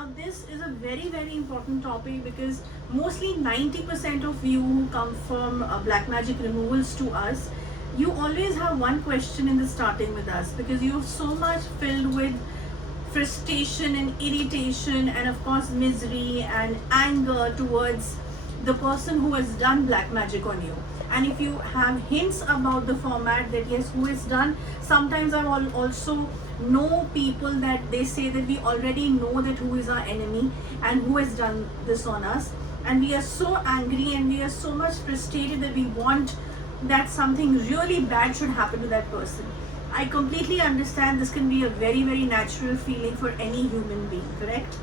Now this is a very very important topic because mostly 90% of you who come from black magic removals to us, you always have one question in the starting with us because you're so much filled with frustration and irritation and of course misery and anger towards the person who has done black magic on you. And if you have hints about the format that yes, who is done, sometimes I also know people that they say that we already know that who is our enemy and who has done this on us, and we are so angry and we are so much frustrated that we want that something really bad should happen to that person. I completely understand this can be a very very natural feeling for any human being, correct?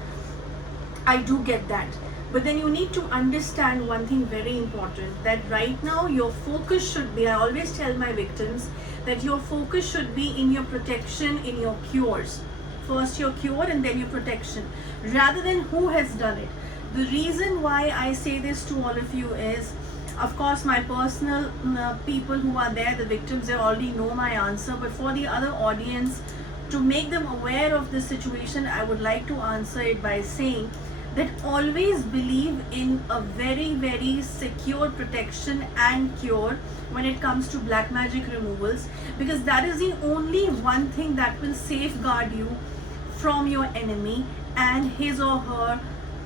I do get that. But then you need to understand one thing very important, that right now your focus should be, I always tell my victims that your focus should be in your protection, in your cures. First your cure and then your protection, rather than who has done it. The reason why I say this to all of you is, of course my personal people who are there, the victims, they already know my answer, but for the other audience, to make them aware of this situation, I would like to answer it by saying that always believe in a very very secure protection and cure when it comes to black magic removals, because that is the only one thing that will safeguard you from your enemy and his or her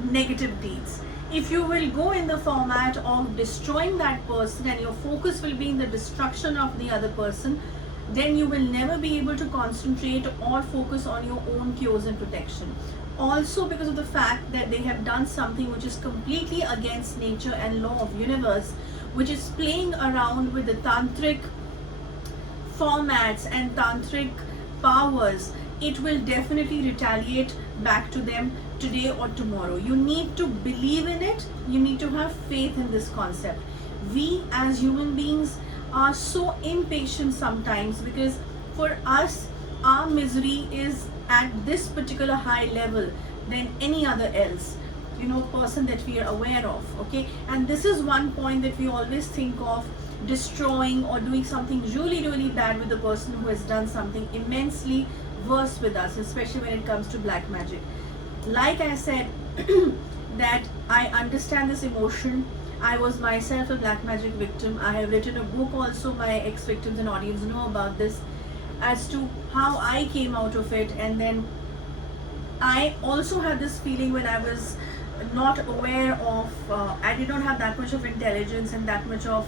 negative deeds. If you will go in the format of destroying that person and your focus will be in the destruction of the other person, then you will never be able to concentrate or focus on your own cures and protection. Also because of the fact that they have done something which is completely against nature and law of universe, which is playing around with the tantric formats and tantric powers, it will definitely retaliate back to them today or tomorrow. You need to believe in it. You need to have faith in this concept. We as human beings are so impatient sometimes because for us our misery is at this particular high level than any other else, person that we are aware of. Okay, and this is one point that we always think of destroying or doing something really really bad with the person who has done something immensely worse with us, especially when it comes to black magic. Like I said, that I understand this emotion. I was myself a black magic victim. I have written a book also. My ex-victims and audience know about this, as to how I came out of it. And then I also had this feeling when I was not aware of, I did not have that much of intelligence and that much of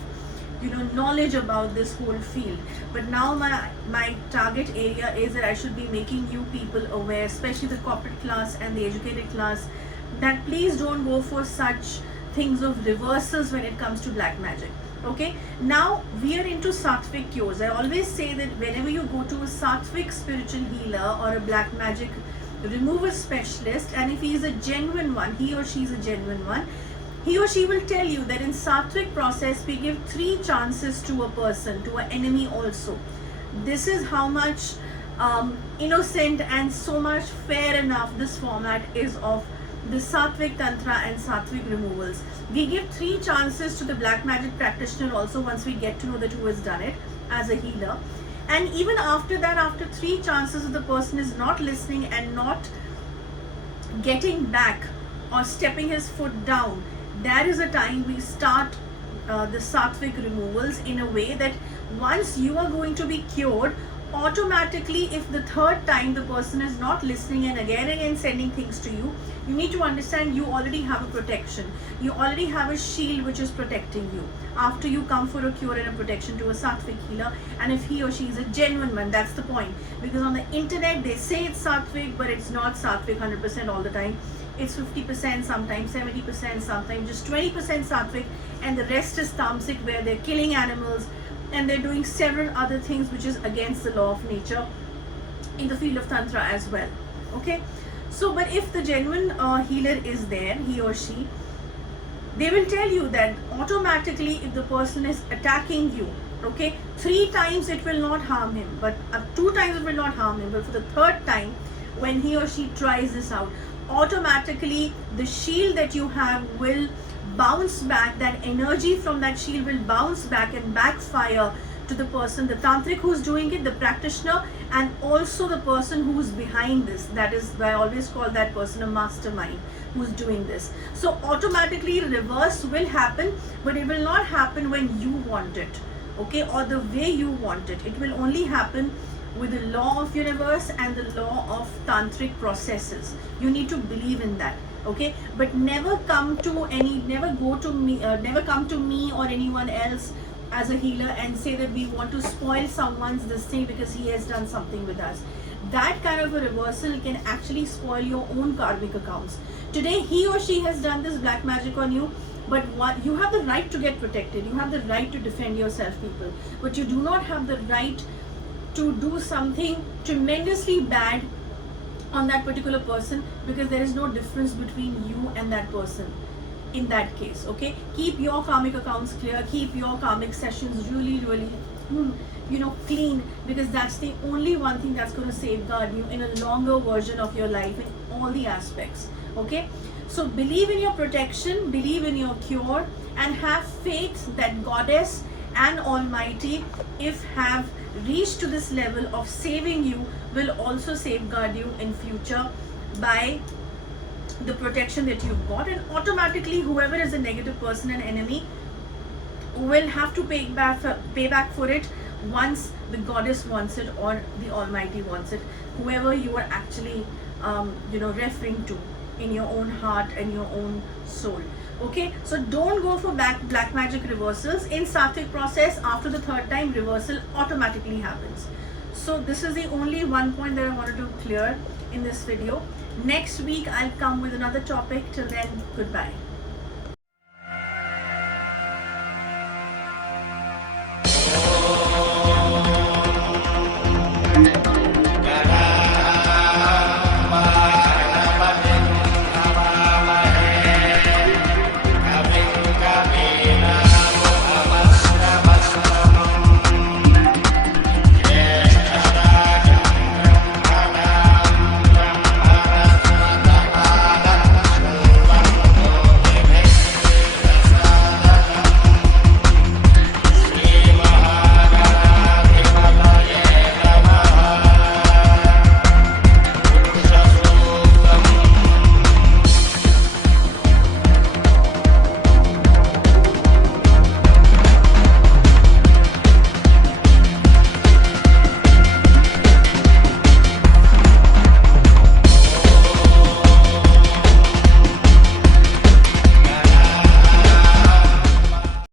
knowledge about this whole field. But now my target area is that I should be making you people aware, especially the corporate class and the educated class, that please don't go for such things of reversals when it comes to black magic. Okay, now we are into sattvic cures. I always say that whenever you go to a sattvic spiritual healer or a black magic removal specialist, and if he is a genuine one, he or she is a genuine one, he or she will tell you that in sattvic process we give 3 chances to a person, to an enemy also. This is how much innocent and so much fair enough this format is of the sattvic tantra and sattvic removals. We give 3 chances to the black magic practitioner also once we get to know that who has done it as a healer. And even after that, after 3 chances, if the person is not listening and not getting back or stepping his foot down, that is a time we start the sattvic removals in a way that once you are going to be cured, automatically if the 3rd time the person is not listening and again sending things to you, you need to understand you already have a protection. You already have a shield which is protecting you after you come for a cure and a protection to a sattvic healer. And if he or she is a genuine one, that's the point. Because on the internet they say it's sattvic, but it's not sattvic 100% all the time. It's 50%, sometimes 70%, sometimes just 20% sattvic, and the rest is tamasic, where they're killing animals and they're doing several other things which is against the law of nature in the field of tantra as well. Okay, so but if the genuine healer is there, he or she, they will tell you that automatically if the person is attacking you, okay, 3 times it will not harm him, but 2 times it will not harm him, but for the 3rd time when he or she tries this out, automatically the shield that you have will bounce back. That energy from that shield will bounce back and backfire to the person, the tantric who's doing it, the practitioner, and also the person who's behind this. That is, I always call that person a mastermind who's doing this. So automatically reverse will happen, but it will not happen when you want it, okay, or the way you want it. It will only happen with the law of universe and the law of tantric processes. You need to believe in that, okay? But never come to me or anyone else as a healer and say that we want to spoil someone's this thing because he has done something with us. That kind of a reversal can actually spoil your own karmic accounts. Today he or she has done this black magic on you, but what, you have the right to get protected, you have the right to defend yourself, people, but you do not have the right to do something tremendously bad on that particular person, because there is no difference between you and that person in that case, okay? Keep your karmic accounts clear, keep your karmic sessions really clean, because that's the only one thing that's going to safeguard you in a longer version of your life in all the aspects, okay? So believe in your protection, believe in your cure, and have faith that Goddess and Almighty, if have reached to this level of saving you, will also safeguard you in future by the protection that you've got. And automatically whoever is a negative person and enemy will have to pay back for it once the Goddess wants it or the Almighty wants it, whoever you are actually referring to in your own heart and your own soul. Okay, so don't go for black magic reversals. In Sattvic process, after the third time, reversal automatically happens. So this is the only one point that I wanted to clear in this video. Next week I'll come with another topic. Till then, goodbye.